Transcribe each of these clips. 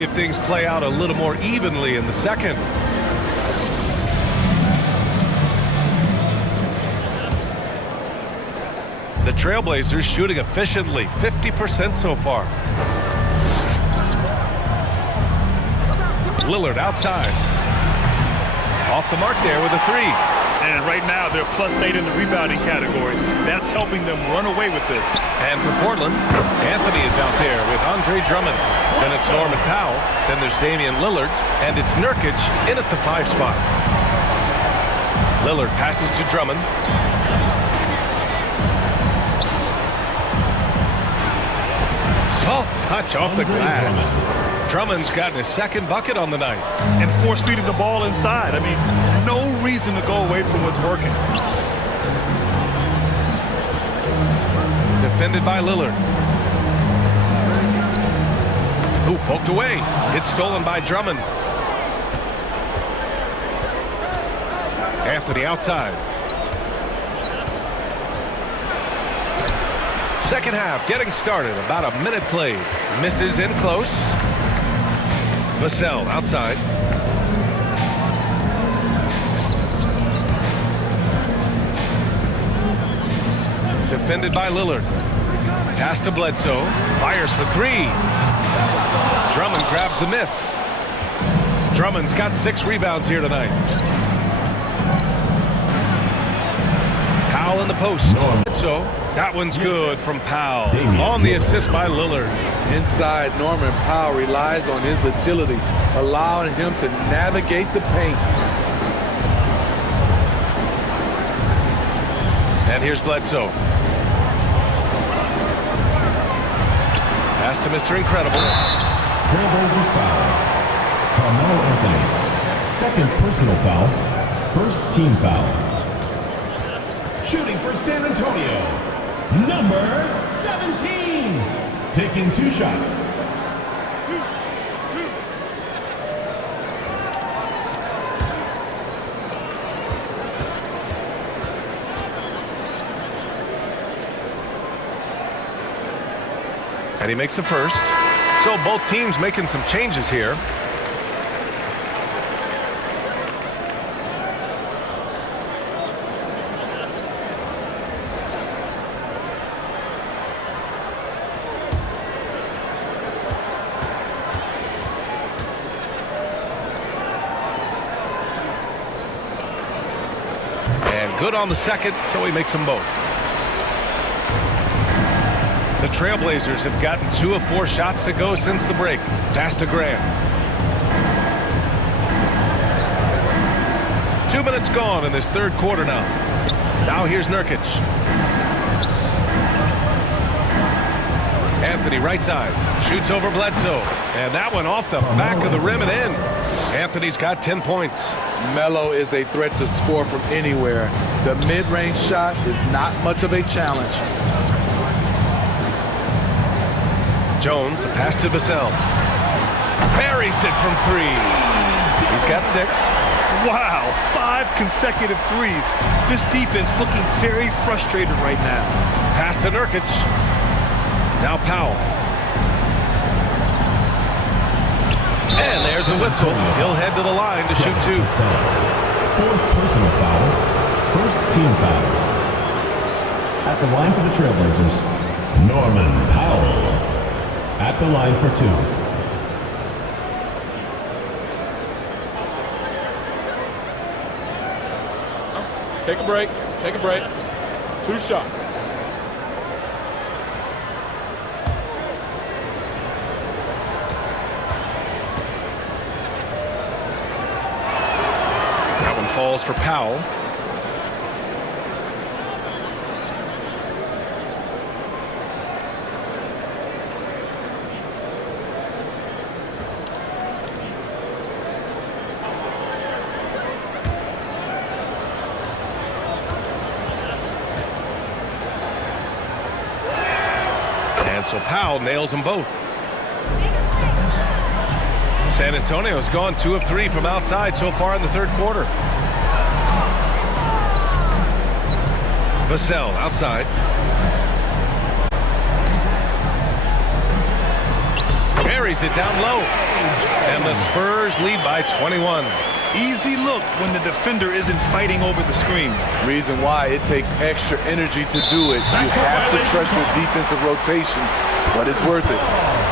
If things play out a little more evenly in the second. The Trailblazers shooting efficiently, 50% so far. Lillard outside. Off the mark there with a three. And right now they're +8 in the rebounding category. That's helping them run away with this. And for Portland, Anthony is out there with Andre Drummond. Then it's Norman Powell. Then there's Damian Lillard. And it's Nurkic in at the 5 spot. Lillard passes to Drummond. Soft touch off the glass. Drummond's gotten his second bucket on the night. And force feeding the ball inside. I mean, no reason to go away from what's working. Defended by Lillard. Ooh, poked away. It's stolen by Drummond. Anthony outside. Second half getting started. About a minute played. Misses in close. Vassell outside. Defended by Lillard. Pass to Bledsoe. Fires for three. Drummond grabs the miss. Drummond's got 6 rebounds here tonight. Powell in the post. So that one's good from Powell. On the assist by Lillard. Inside, Norman Powell relies on his agility, allowing him to navigate the paint. And here's Bledsoe. Pass to Mr. Incredible. Trailblazers foul. Carmelo Anthony. Second personal foul. First team foul. Shooting for San Antonio. Number 17. Taking 2 shots. And he makes the first. So both teams making some changes here. And good on the second, so he makes them both. The Trailblazers have gotten 2 of 4 shots to go since the break. Pass to Graham. 2 minutes gone in this third quarter now. Now here's Nurkic. Anthony right side. Shoots over Bledsoe. And that one off the back of the rim and in. Anthony's got 10 points. Melo is a threat to score from anywhere. The mid-range shot is not much of a challenge. Jones, the pass to Vassell. Buries it from 3. He's got 6. Wow, 5 consecutive threes. This defense looking very frustrated right now. Pass to Nurkic. Now Powell. And there's a whistle. He'll head to the line to shoot 2. Fourth personal foul. First team foul. At the line for the Trailblazers, Norman Powell. At the line for 2. Take a break. Take a break. 2 shots. That one falls for Powell. And so Powell nails them both. San Antonio's gone 2 of 3 from outside so far in the third quarter. Vassell outside. buries it down low. And the Spurs lead by 21. Easy look when the defender isn't fighting over the screen. Reason why it takes extra energy to do it. You have to trust your defensive rotations, but it's worth it.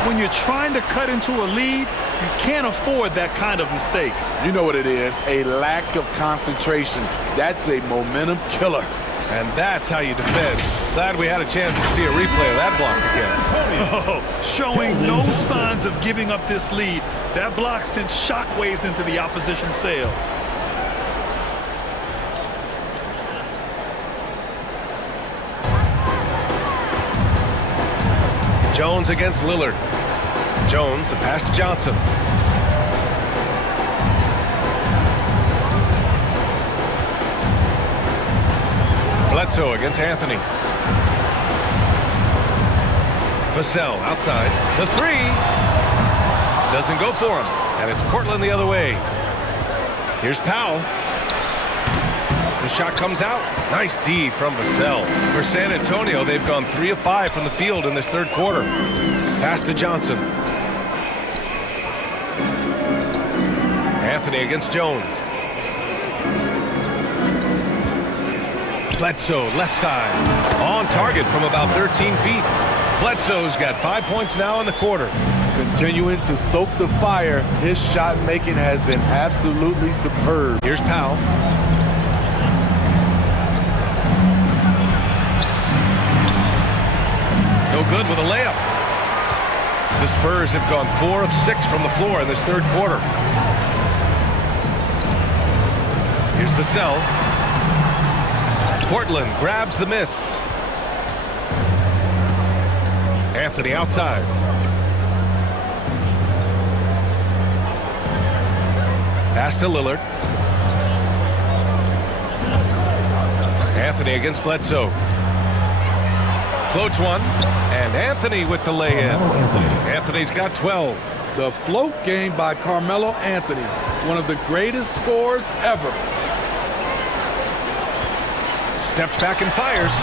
When you're trying to cut into a lead, you can't afford that kind of mistake. You know what it is, a lack of concentration. That's a momentum killer. And that's how you defend. Glad we had a chance to see a replay of that block again. Oh, showing no signs of giving up this lead. That block sent shockwaves into the opposition sails. Jones against Lillard. Jones, the pass to Johnson. Bledsoe against Anthony. Vassell outside. The three doesn't go for him. And it's Portland the other way. Here's Powell. The shot comes out. Nice D from Vassell. For San Antonio, they've gone 3 of 5 from the field in this third quarter. Pass to Johnson. Anthony against Jones. Bledsoe, left side. On target from about 13 feet. Bledsoe's got 5 points now in the quarter. Continuing to stoke the fire, his shot making has been absolutely superb. Here's Powell. No good with a layup. The Spurs have gone 4 of 6 from the floor in this third quarter. Here's Vassell. Portland grabs the miss. Anthony outside. Pass to Lillard. Anthony against Bledsoe. Floats one. And Anthony with the lay-in. Anthony's got 12. The float game by Carmelo Anthony, one of the greatest scorers ever. Steps back and fires.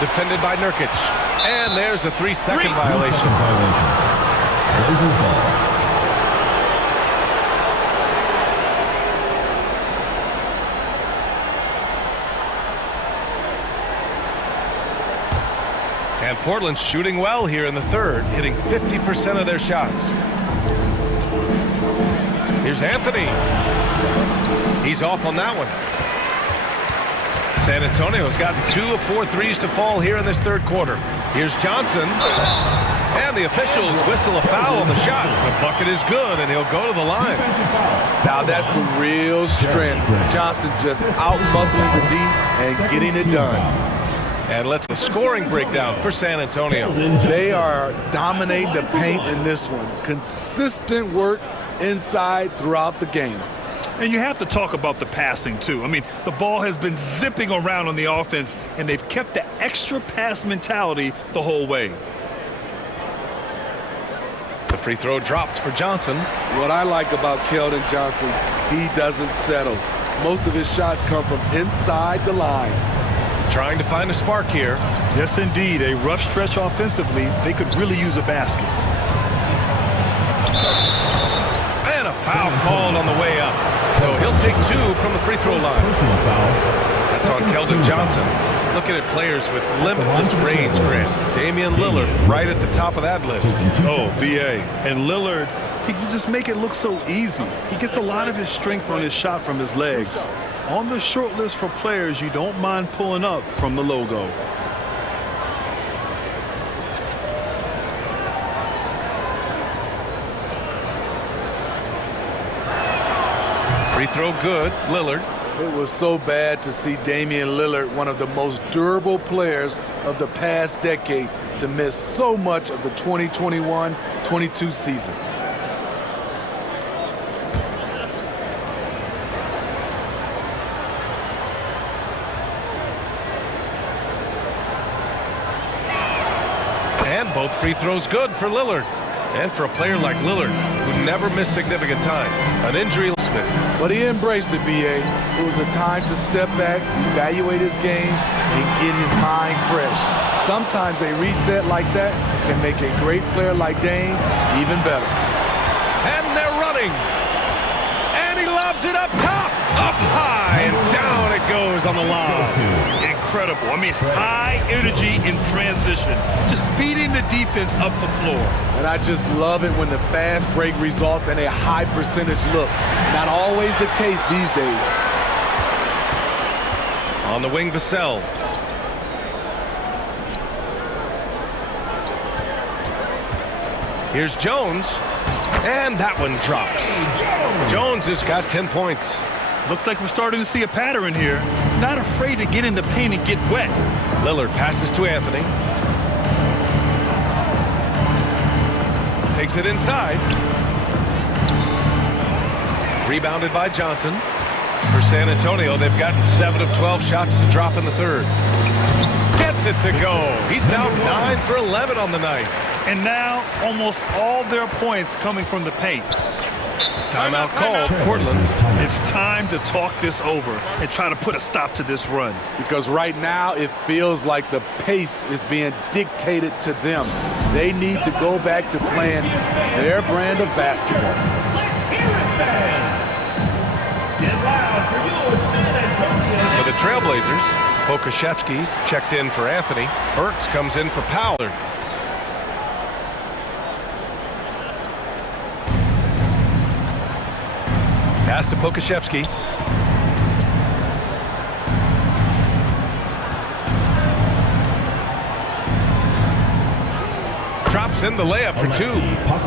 Defended by Nurkic. And there's a 3-second violation. Blazers ball. And Portland's shooting well here in the third, hitting 50% of their shots. Here's Anthony. He's off on that one. San Antonio's gotten 2 of 4 threes to fall here in this third quarter. Here's Johnson. And the officials whistle a foul on the shot. The bucket is good, and he'll go to the line. Now that's some real strength. Johnson just out-muscling the D and getting it done. And let's get a scoring breakdown for San Antonio. They are dominating the paint in this one. Consistent work inside throughout the game. And you have to talk about the passing, too. I mean, the ball has been zipping around on the offense, and they've kept the extra pass mentality the whole way. The free throw dropped for Johnson. What I like about Keldon Johnson, he doesn't settle. Most of his shots come from inside the line. Trying to find a spark here. Yes, indeed. A rough stretch offensively. They could really use a basket. And a foul called on the way up. So he'll take 2 from the free throw line. That's on Keldon Johnson. Looking at players with limitless range, Grant. Damian Lillard right at the top of that list. Oh, BA. And Lillard, he can just make it look so easy. He gets a lot of his strength on his shot from his legs. On the short list for players you don't mind pulling up from the logo. Free throw good. Lillard. It was so bad to see Damian Lillard, one of the most durable players of the past decade, to miss so much of the 2021-22 season. And both free throws good for Lillard. And for a player like Lillard, who never missed significant time, an injury. But he embraced it, B.A. It was a time to step back, evaluate his game, and get his mind fresh. Sometimes a reset like that can make a great player like Dame even better. And they're running. And he lobs it up top. Up high and down it goes on the lob. Incredible. I mean, high energy in transition. Just beating the defense up the floor. And I just love it when the fast break results in a high percentage look. Not always the case these days. On the wing, Vassell. Here's Jones. And that one drops. Jones has got 10 points. Looks like we're starting to see a pattern here. Not afraid to get in the paint and get wet. Lillard passes to Anthony. Takes it inside. Rebounded by Johnson. For San Antonio, they've gotten 7 of 12 shots to drop in the third. Gets it to go. He's now 9 for 11 on the night. And now almost all their points coming from the paint. Timeout called. Portland. It's time to talk this over and try to put a stop to this run. Because right now it feels like the pace is being dictated to them. They need to go back to playing their brand of basketball. Let's hear it, fans. Get loud for your San Antonio. For the Trailblazers, Pokusevski's checked in for Anthony. Burks comes in for Powell. Pass to Pokusevski. Drops in the layup for 2.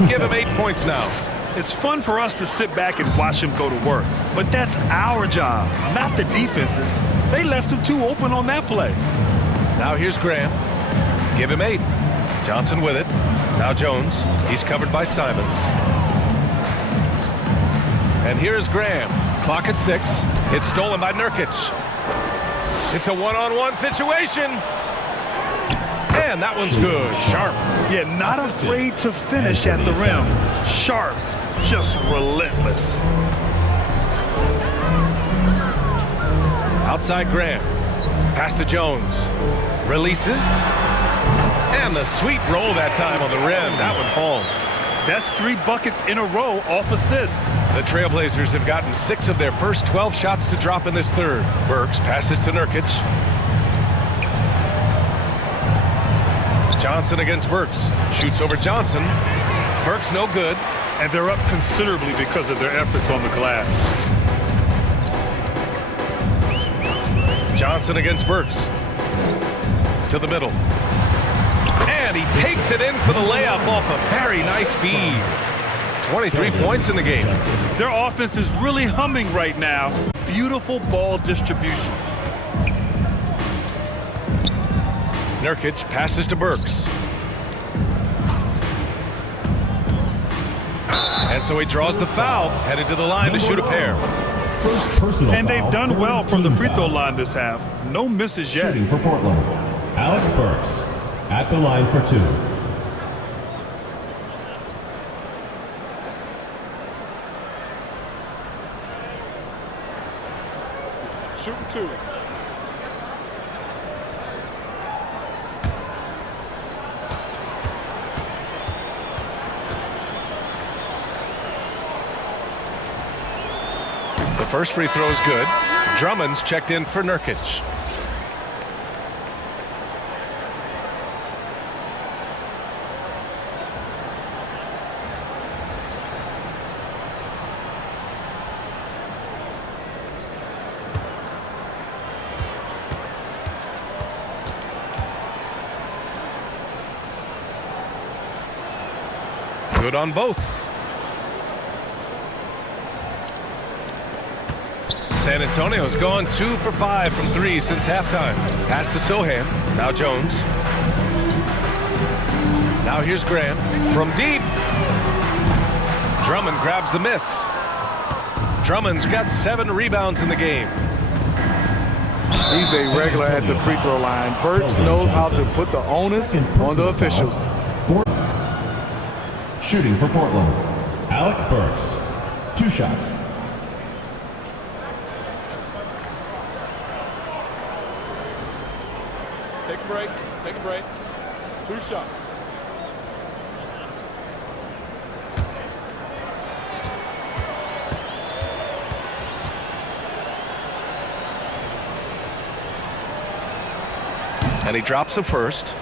Give him 8 points now. It's fun for us to sit back and watch him go to work. But that's our job, not the defense's. They left him too open on that play. Now here's Graham. Give him 8. Johnson with it. Now Jones. He's covered by Simons. And here's Graham. Clock at 6. It's stolen by Nurkic. It's a one-on-one situation. And that one's good. Sharp. Yeah, not afraid to finish at the rim. Sharp, just relentless. Outside Graham. Pass to Jones. Releases. And the sweet roll that time on the rim. That one falls. That's 3 buckets in a row off assist. The Trailblazers have gotten 6 of their first 12 shots to drop in this third. Burks passes to Nurkic. Johnson against Burks. Shoots over Johnson. Burks no good. And they're up considerably because of their efforts on the glass. Johnson against Burks. To the middle. And he takes it in for the layup off a very nice feed. 23 points in the game. Their offense is really humming right now. Beautiful ball distribution. Nurkic passes to Burks. And so he draws the foul, headed to the line to shoot a pair. First personal And they've foul done for well from the team free throw foul. line this half. No misses yet. Shooting for Portland, Alec Burks at the line for 2. Shooting 2. The first free throw is good. Drummond's checked in for Nurkic. Good on both. San Antonio's gone 2 for 5 from 3 since halftime. Pass to Sohan. Now Jones. Now here's Graham from deep. Drummond grabs the miss. Drummond's got 7 rebounds in the game. He's a regular at the free throw line. Burks knows how to put the onus on the officials. Shooting for Portland, Alec Burks. 2 shots. Take a break. Take a break. 2 shots. And he drops the first.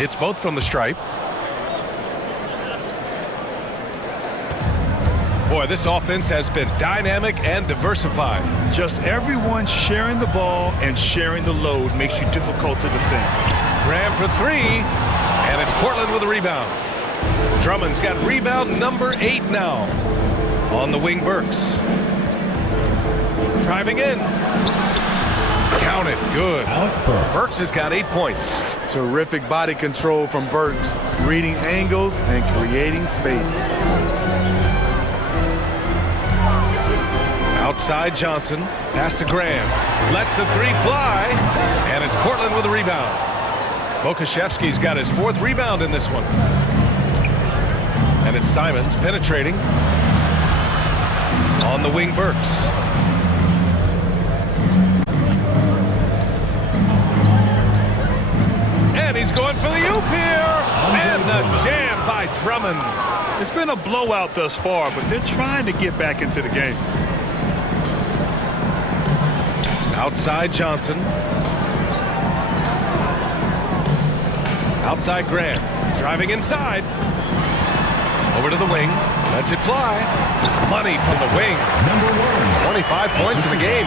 It's both from the stripe. Boy, this offense has been dynamic and diversified. Just everyone sharing the ball and sharing the load makes you difficult to defend. Graham for 3, and it's Portland with a rebound. Drummond's got rebound number 8 now. On the wing, Burks. Driving in. Count it. Good. Alec Burks. Burks has got 8 points. Terrific body control from Burks, reading angles and creating space. Outside Johnson. Pass to Graham. Lets the 3 fly, and it's Portland with a rebound. Pokashevsky's got his 4th rebound in this one. And it's Simons penetrating. On the wing, Burks. And he's going for the oop here. And the jam by Drummond. It's been a blowout thus far, but they're trying to get back into the game. Outside Johnson. Outside Graham. Driving inside. Over to the wing. Lets it fly. Money from the wing. Number 1. 25 points in the game.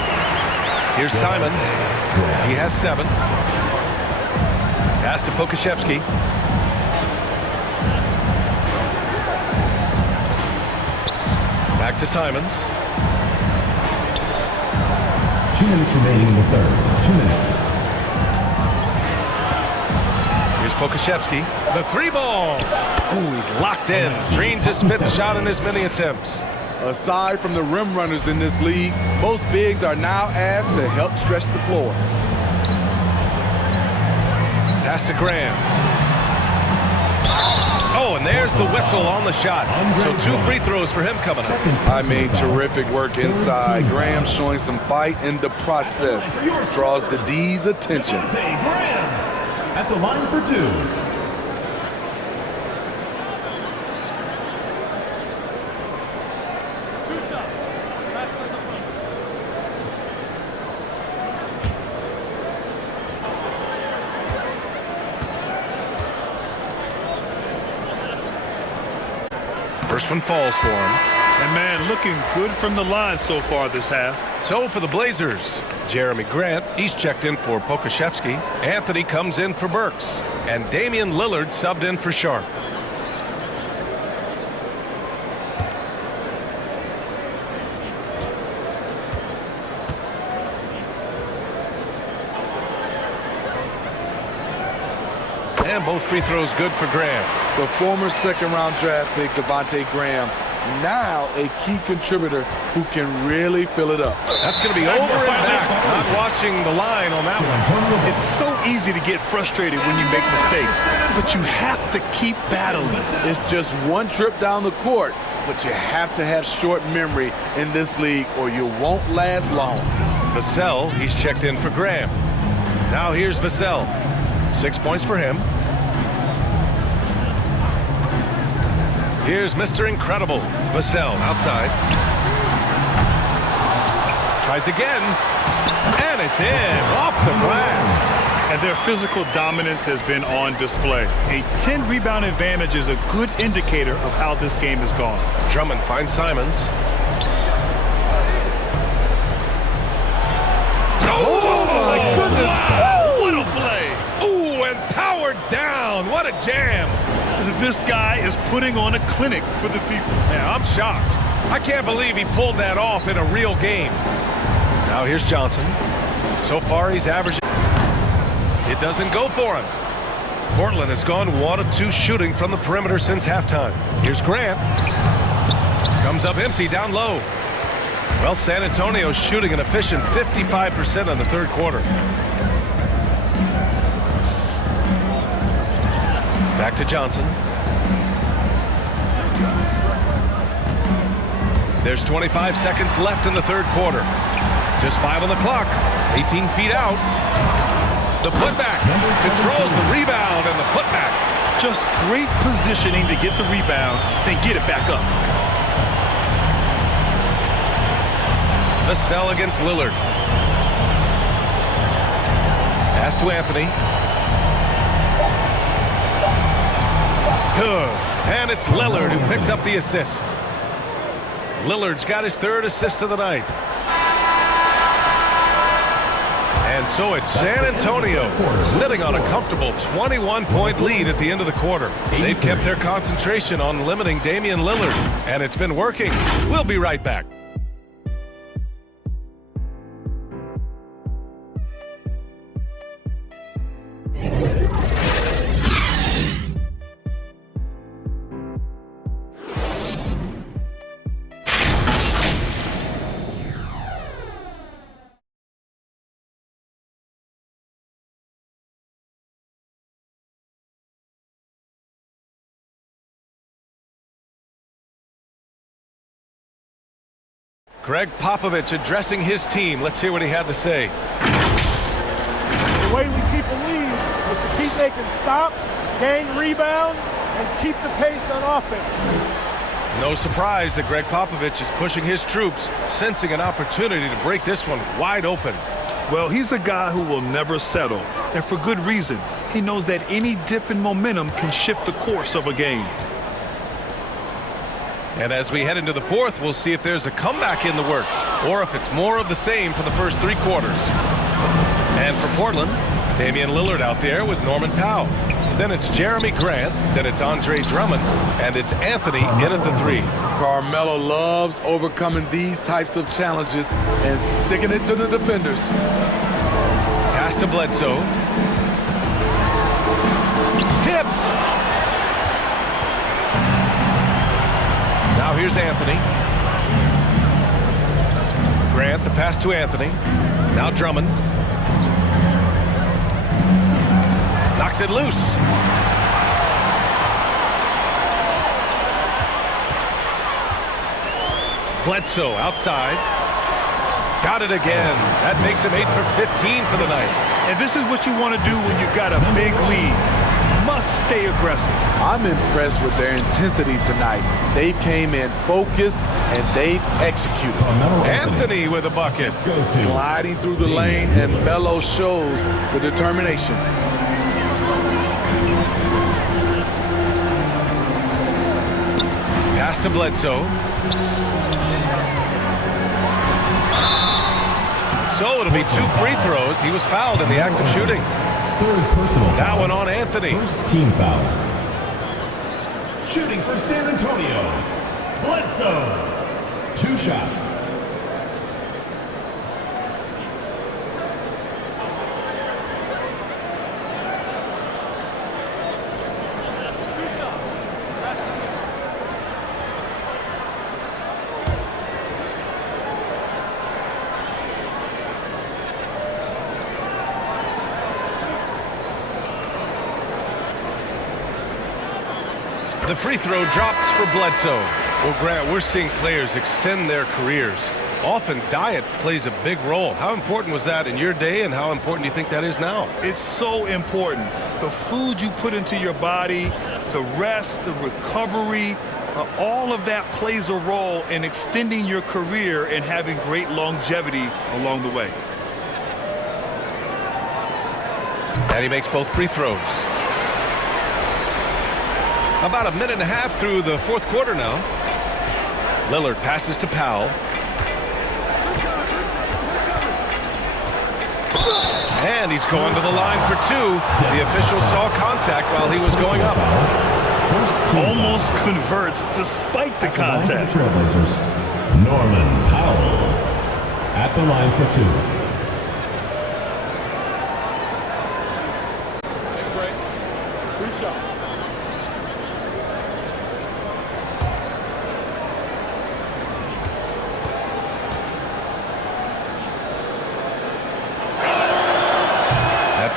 Here's Simons. He has 7. Pass to Pokashevsky. Back to Simons. 2 minutes remaining in the third. 2 minutes. Here's Pokashevsky. The 3-ball. Ooh, he's locked in. Drains his 5th shot in as many attempts. Aside from the rim runners in this league, most bigs are now asked to help stretch the floor. Pass to Graham. Oh, and there's the whistle on the shot. So 2 free throws for him coming up. I mean, terrific work inside. Graham showing some fight in the process. Draws the D's attention. Graham at the line for 2. First one falls for him. And man, looking good from the line so far this half. So for the Blazers, Jeremy Grant, he's checked in for Pokashevsky. Anthony comes in for Burks. And Damian Lillard subbed in for Sharp. And both free throws good for Graham. The former second-round draft pick, Devontae Graham, now a key contributor who can really fill it up. That's going to be over and back. Not watching the line on that one. It's so easy to get frustrated when you make mistakes, but you have to keep battling. It's just one trip down the court, but you have to have short memory in this league or you won't last long. Vassell, he's checked in for Graham. Now here's Vassell. 6 points for him. Here's Mr. Incredible, Vassell, outside. Tries again, and it's in, off the glass. And their physical dominance has been on display. A 10-rebound advantage is a good indicator of how this game has gone. Drummond finds Simons. Oh, my goodness. Wow, what a play. Ooh, and powered down. What a jam. This guy is putting on a clinic for the people. Yeah, I'm shocked. I can't believe he pulled that off in a real game. Now here's Johnson. So far he's averaging. It doesn't go for him. Portland has gone 1 of 2 shooting from the perimeter since halftime. Here's Grant. Comes up empty down low. Well, San Antonio's shooting an efficient 55% in the third quarter. Back to Johnson. There's 25 seconds left in the third quarter. Just 5 on the clock. 18 feet out. The putback controls the rebound and the putback. Just great positioning to get the rebound, then get it back up. The sell against Lillard. Pass to Anthony. Good. And it's Lillard who picks up the assist. Lillard's got his 3rd assist of the night. And so it's San Antonio sitting on a comfortable 21-point lead at the end of the quarter. They've kept their concentration on limiting Damian Lillard, and it's been working. We'll be right back. Greg Popovich addressing his team. Let's hear what he had to say. The way we keep the lead is to keep making stops, gain rebound, and keep the pace on offense. No surprise that Greg Popovich is pushing his troops, sensing an opportunity to break this one wide open. Well, he's a guy who will never settle, and for good reason. He knows that any dip in momentum can shift the course of a game. And as we head into the fourth, we'll see if there's a comeback in the works or if it's more of the same for the first 3 quarters. And for Portland, Damian Lillard out there with Norman Powell. Then it's Jeremy Grant, then it's Andre Drummond, and it's Anthony in at the 3. Carmelo loves overcoming these types of challenges and sticking it to the defenders. Pass to Bledsoe. Tipped. Now here's Anthony. Grant, the pass to Anthony. Now Drummond. Knocks it loose. Bledsoe outside. Got it again. That makes him 8 for 15 for the night. And this is what you want to do when you've got a big lead. Must stay aggressive. I'm impressed with their intensity tonight. They've came in focused and they've executed. Anthony with a bucket. Gliding through the lane, and Melo shows the determination. Pass to Bledsoe. So it'll be 2 free throws. He was fouled in the act of shooting. 3rd personal foul. That one on Anthony. 1st team foul. Shooting for San Antonio, Bledsoe. 2 shots. The free throw drops for Bledsoe. Well, Grant, we're seeing players extend their careers. Often diet plays a big role. How important was that in your day, and how important do you think that is now? It's so important. The food you put into your body, the rest, the recovery, all of that plays a role in extending your career and having great longevity along the way. And he makes both free throws. About a minute and a half through the fourth quarter now. Lillard passes to Powell. And he's going to the line for 2. The official saw contact while he was going up. Almost converts despite the contact. Trailblazers, Norman Powell at the line for 2.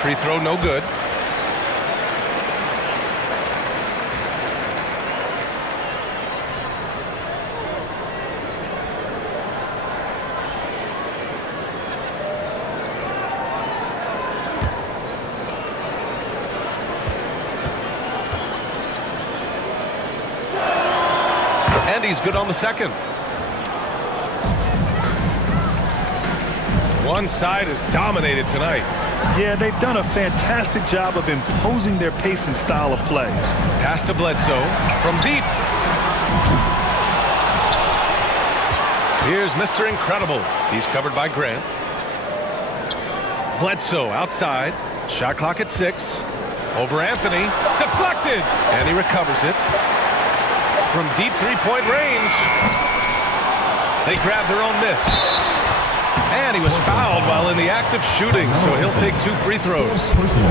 free throw, no good. And he's good on the second. One side is dominated tonight. Yeah, they've done a fantastic job of imposing their pace and style of play. Pass to Bledsoe from deep. Here's Mr. Incredible. He's covered by Grant. Bledsoe outside. Shot clock at 6. Over Anthony. Deflected. And he recovers it. From deep three-point range. They grab their own miss. And he was fouled while in the act of shooting, so he'll take 2 free throws.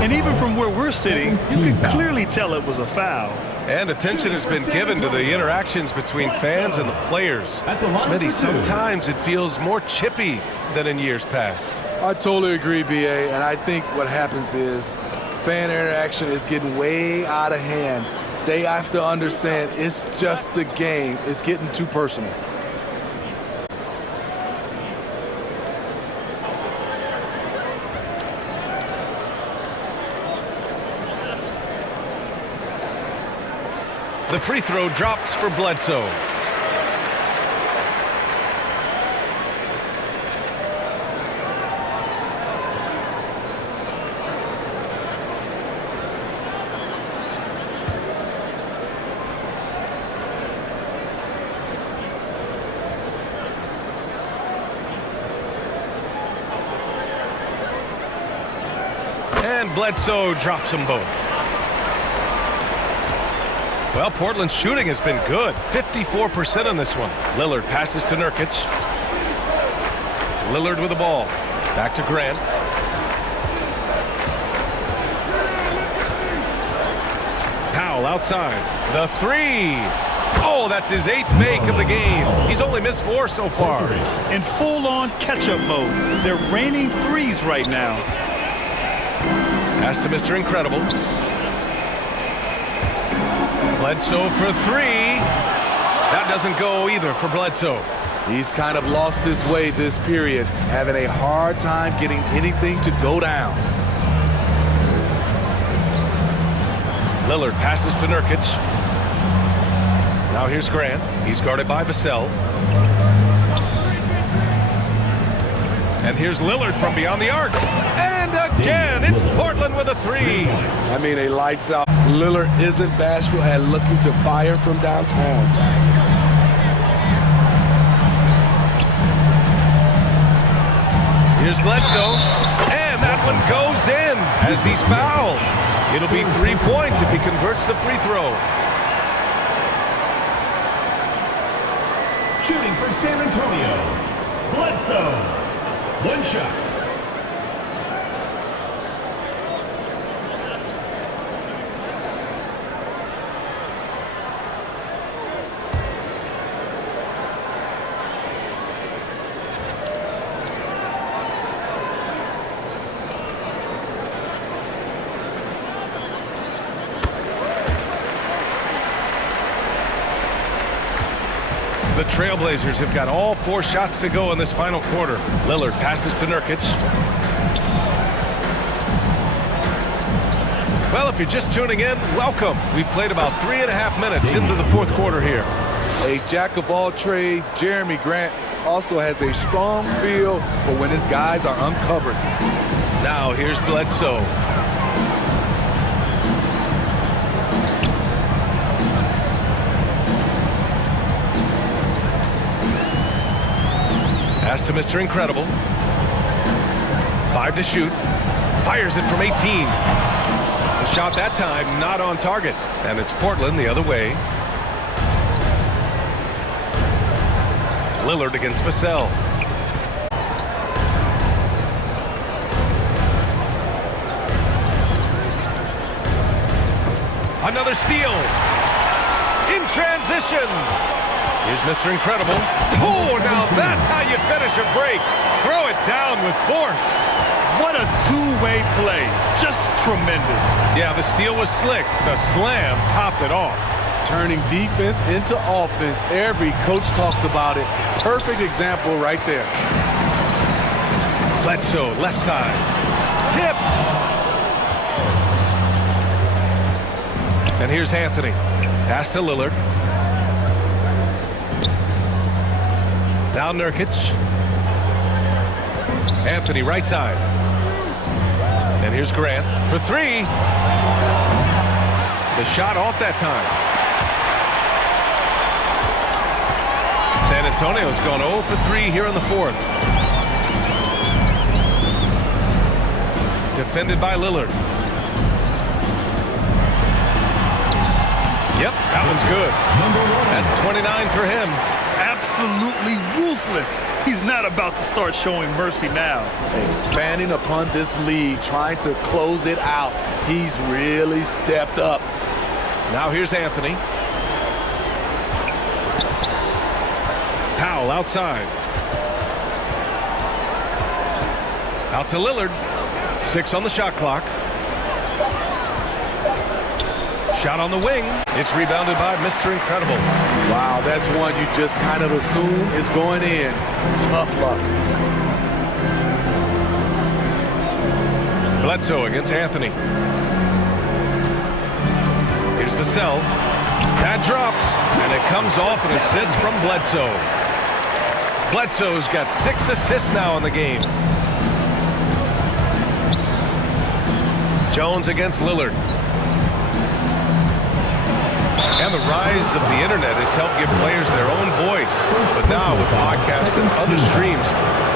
And even from where we're sitting, you can clearly tell it was a foul. And attention has been given to the interactions between fans and the players. Smitty, sometimes it feels more chippy than in years past. I totally agree, B.A., and I think what happens is fan interaction is getting way out of hand. They have to understand it's just a game. It's getting too personal. The free throw drops for Bledsoe. And Bledsoe drops them both. Well, Portland's shooting has been good. 54% on this one. Lillard passes to Nurkic. Lillard with the ball. Back to Grant. Powell outside. The 3. Oh, that's his 8th make of the game. He's only missed 4 so far. In full-on catch-up mode. They're raining threes right now. Pass to Mr. Incredible. Bledsoe for 3. That doesn't go either for Bledsoe. He's kind of lost his way this period, having a hard time getting anything to go down. Lillard passes to Nurkic. Now here's Grant. He's guarded by Vassell. And here's Lillard from beyond the arc. And again, it's Portland with a 3. I mean, a lights out. Lillard isn't bashful at looking to fire from downtown. Here's Bledsoe. And that one goes in as he's fouled. It'll be 3 points if he converts the free throw. Shooting for San Antonio, Bledsoe. 1 shot. The Trailblazers have got all 4 shots to go in this final quarter. Lillard passes to Nurkic. Well, if you're just tuning in, welcome. We've played about 3.5 minutes into the 4th quarter here. A jack of all trades, Jeremy Grant also has a strong feel for when his guys are uncovered. Now here's Bledsoe. Pass to Mr. Incredible. 5 to shoot. Fires it from 18. The shot that time not on target. And it's Portland the other way. Lillard against Vassell. Another steal. In transition. Here's Mr. Incredible. Oh, now that's how you finish a break. Throw it down with force. What a two-way play. Just tremendous. Yeah, the steal was slick. The slam topped it off. Turning defense into offense. Every coach talks about it. Perfect example right there. Bledsoe, left side. Tipped. And here's Anthony. Pass to Lillard. Now Nurkic. Anthony, right side. And here's Grant for three. The shot off that time. San Antonio's gone 0 for 3 here in the fourth. Defended by Lillard. Yep, that one's good. That's 29 for him. Absolutely ruthless. He's not about to start showing mercy now. Expanding upon this lead, trying to close it out. He's really stepped up. Now here's Anthony. Powell outside. Out to Lillard. 6 on the shot clock. Shot on the wing. It's rebounded by Mr. Incredible. Wow, that's one you just kind of assume is going in. Tough luck. Bledsoe against Anthony. Here's Vassell. That drops, and it comes off an assist from Bledsoe. Bledsoe's got 6 assists now in the game. Jones against Lillard. And the rise of the internet has helped give players their own voice. But now with podcasts and other streams,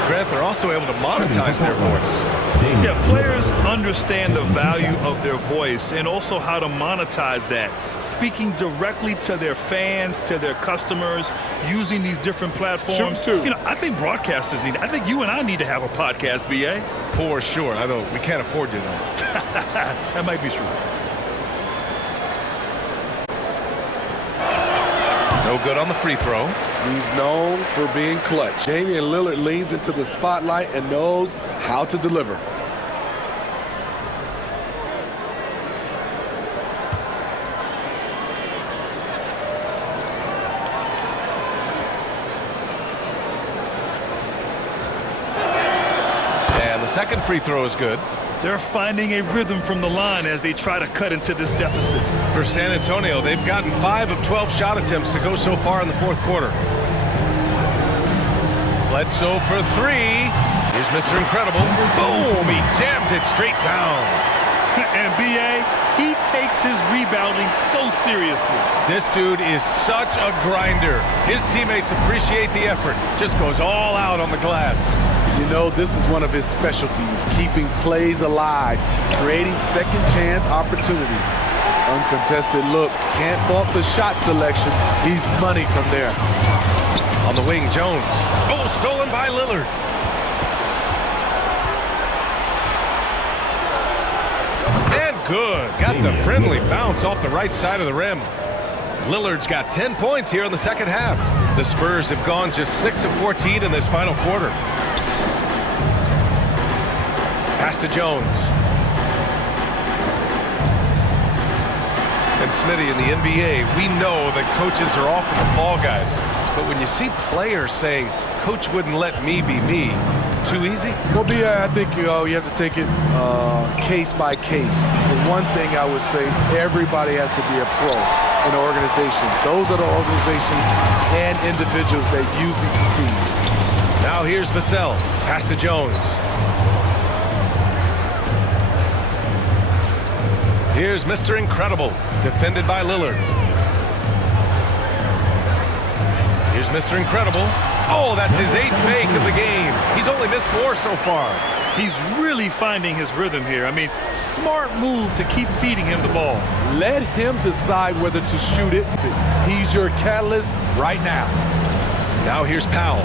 Grant, they're also able to monetize their voice. Yeah, players understand the value of their voice and also how to monetize that. Speaking directly to their fans, to their customers, using these different platforms. You know, I think broadcasters need, I think you and I need to have a podcast, BA. For sure. Although we can't afford to, though. That might be true. No good on the free throw. He's known for being clutch. Damian Lillard leans into the spotlight and knows how to deliver. And the second free throw is good. They're finding a rhythm from the line as they try to cut into this deficit. For San Antonio, they've gotten 5 of 12 shot attempts to go so far in the fourth quarter. Bledsoe for 3. Here's Mr. Incredible. Boom! He jams it straight down. And BA, he takes his rebounding so seriously. This dude is such a grinder. His teammates appreciate the effort. Just goes all out on the glass. You know, this is one of his specialties, keeping plays alive, creating second chance opportunities. Uncontested look, can't fault the shot selection. He's money from there. On the wing, Jones. Oh, stolen by Lillard. And good. Got the friendly bounce off the right side of the rim. Lillard's got 10 points here in the second half. The Spurs have gone just 6 of 14 in this final quarter. Pass to Jones. And Smitty, in the NBA, we know that coaches are often the fall guys. But when you see players saying, "Coach wouldn't let me be me," too easy? Well, I think you have to take it case by case. The one thing I would say, everybody has to be a pro in an organization. Those are the organizations and individuals that usually succeed. Now here's Vassell. Pass to Jones. Here's Mr. Incredible, defended by Lillard. Here's Mr. Incredible. Oh, that's his 8th make of the game. He's only missed 4 so far. He's really finding his rhythm here. I mean, smart move to keep feeding him the ball. Let him decide whether to shoot it. He's your catalyst right now. Now here's Powell.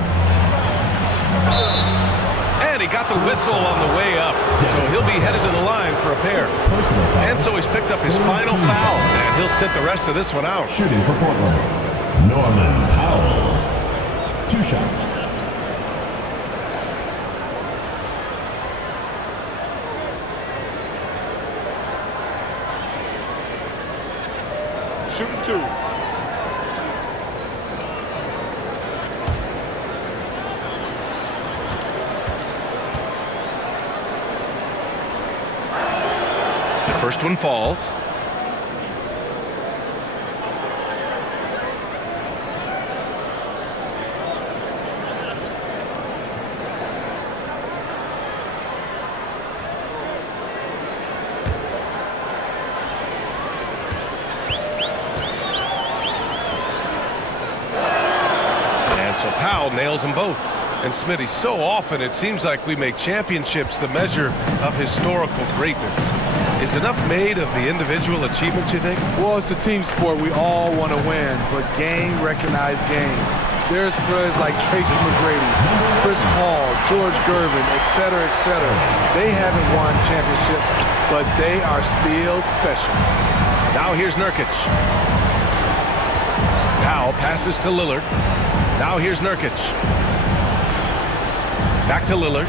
And he got the whistle on the way up. So he'll be headed to the line for a pair. And so he's picked up his final foul. And he'll sit the rest of this one out. Shooting for Portland, Norman Powell. 2 shots. Shooting 2. The first one falls. So Powell nails them both. And Smitty, so often it seems like we make championships the measure of historical greatness. Is enough made of the individual achievement, you think? Well, it's a team sport. We all want to win, but game recognized game. There's players like Tracy McGrady, Chris Paul, George Gervin, etc., etc. They haven't won championships, but they are still special. Now here's Nurkic. Powell passes to Lillard. Now here's Nurkic. Back to Lillard.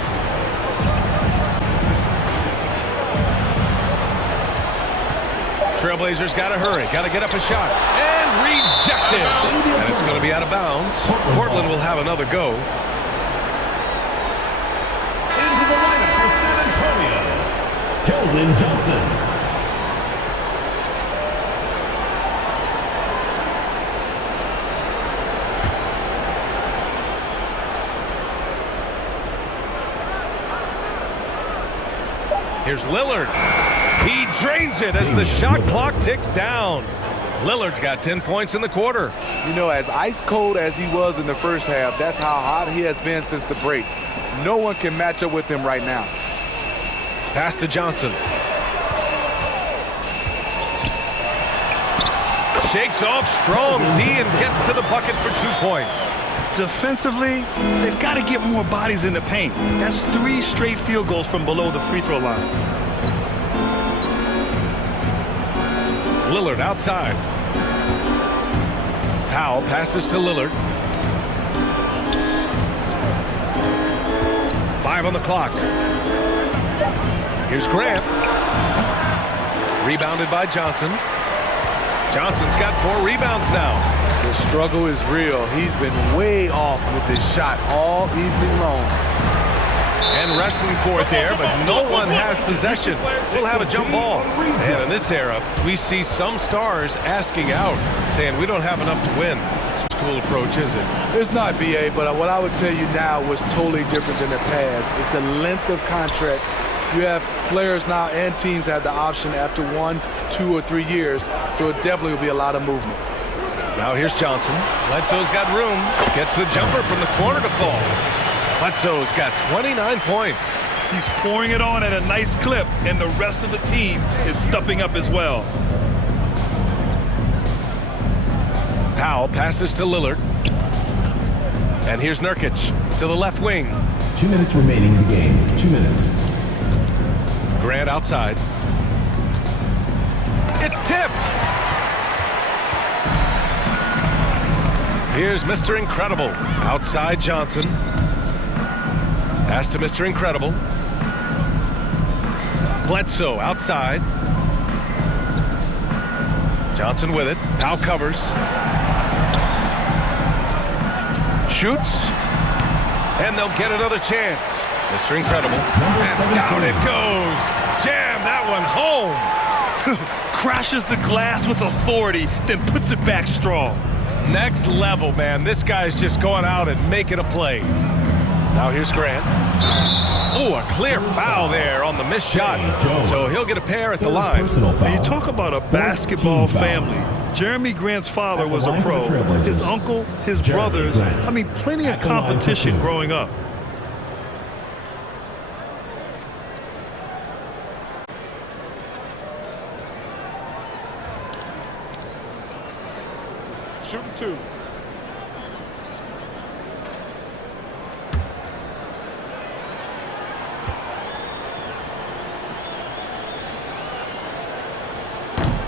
Trailblazers got to hurry. Got to get up a shot. And rejected. And it's going to be out of bounds. Portland will have another go. Into the lineup for San Antonio, Keldon Johnson. Here's Lillard. He drains it as the shot clock ticks down. Lillard's got 10 points in the quarter. You know, as ice cold as he was in the first half, that's how hot he has been since the break. No one can match up with him right now. Pass to Johnson. Shakes off strong D and gets to the bucket for 2 points. Defensively, they've got to get more bodies in the paint. That's 3 straight field goals from below the free throw line. Lillard outside. Powell passes to Lillard. 5 on the clock. Here's Grant. Rebounded by Johnson. Johnson's got 4 rebounds now. The struggle is real. He's been way off with his shot all evening long. And wrestling for it there, but no one has possession. We'll have a jump ball. And in this era, we see some stars asking out, saying we don't have enough to win. It's a cool approach, is it? It's not, BA, but what I would tell you now was totally different than the past. It's the length of contract. You have players now and teams have the option after 1, 2, or 3 years, so it definitely will be a lot of movement. Now here's Johnson. Bledsoe's got room. Gets the jumper from the corner to fall. Bledsoe's got 29 points. He's pouring it on at a nice clip, and the rest of the team is stepping up as well. Powell passes to Lillard. And here's Nurkic to the left wing. 2 minutes remaining in the game. 2 minutes. Grant outside. It's tipped. Here's Mr. Incredible. Outside Johnson. Pass to Mr. Incredible. Bledsoe outside. Johnson with it. Now covers. Shoots. And they'll get another chance. Mr. Incredible. And down it goes. Jam that one home. Crashes the glass with authority, then puts it back strong. Next level, man. This guy's just going out and making a play. Now here's Grant. Oh, a clear foul there on the missed shot. So he'll get a pair at the line. Now you talk about a basketball family. Jeremy Grant's father was a pro. His uncle, his brothers. I mean, plenty of competition growing up. Shooting 2.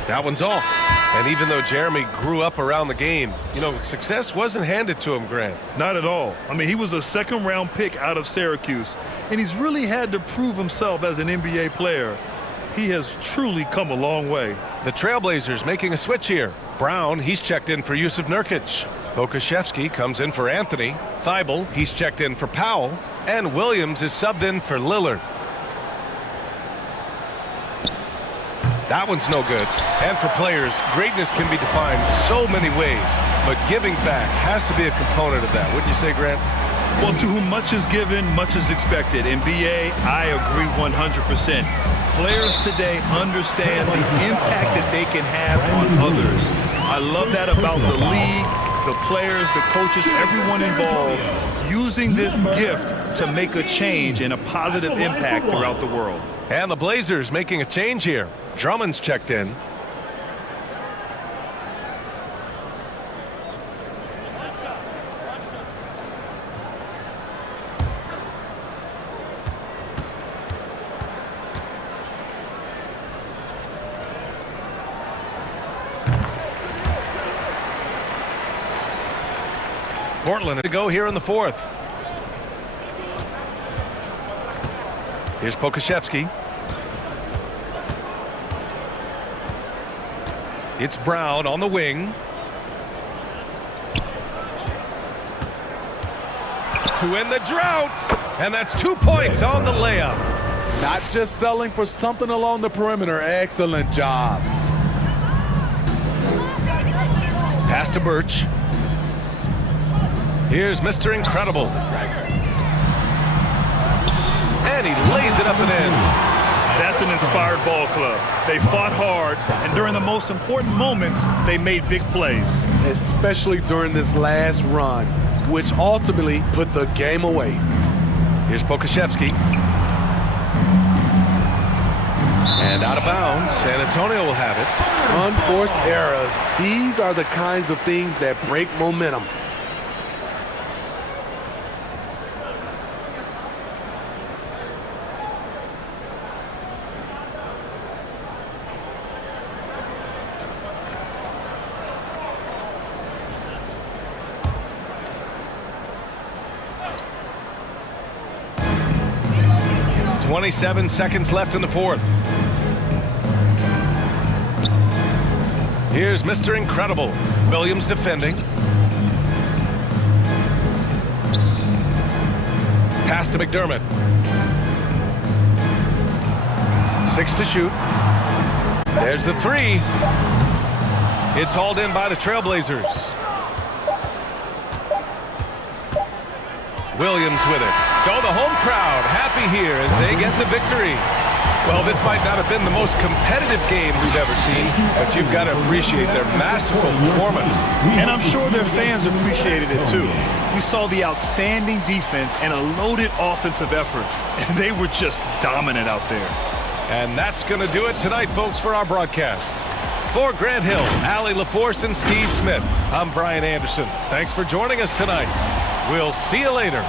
That one's off. And even though Jeremy grew up around the game, you know, success wasn't handed to him, Grant. Not at all. I mean, he was a second-round pick out of Syracuse, and he's really had to prove himself as an NBA player. He has truly come a long way. The Trailblazers making a switch here. Brown, he's checked in for Yusuf Nurkic. Pokashevsky comes in for Anthony. Thibault, he's checked in for Powell. And Williams is subbed in for Lillard. That one's no good. And for players, greatness can be defined so many ways, but giving back has to be a component of that. Wouldn't you say, Grant? Well, to whom much is given, much is expected. In BA, I agree 100%. Players today understand the impact that they can have on others. I love that about the league, the players, the coaches, everyone involved, using this gift to make a change and a positive impact throughout the world. And the Blazers making a change here. Drummond's checked in. Portland to go here in the fourth. Here's Pokashevsky. It's Brown on the wing. To end the drought. And that's 2 points on the layup. Not just selling for something along the perimeter. Excellent job. Pass to Birch. Here's Mr. Incredible. And he lays it up and in. That's an inspired ball club. They fought hard, and during the most important moments, they made big plays. Especially during this last run, which ultimately put the game away. Here's Pokashevsky. And out of bounds. San Antonio will have it. Unforced errors. These are the kinds of things that break momentum. .27 seconds left in the fourth. Here's Mr. Incredible. Williams defending. Pass to McDermott. 6 to shoot. There's the three. It's hauled in by the Trailblazers. Williams with it. So the home crowd happy here as they get the victory. Well, this might not have been the most competitive game we've ever seen, but you've got to appreciate their masterful performance. And I'm sure their fans appreciated it too. We saw the outstanding defense and a loaded offensive effort, and they were just dominant out there. And that's going to do it tonight, folks, for our broadcast. For Grant Hill, Allie LaForce, and Steve Smith, I'm Brian Anderson. Thanks for joining us tonight. We'll see you later.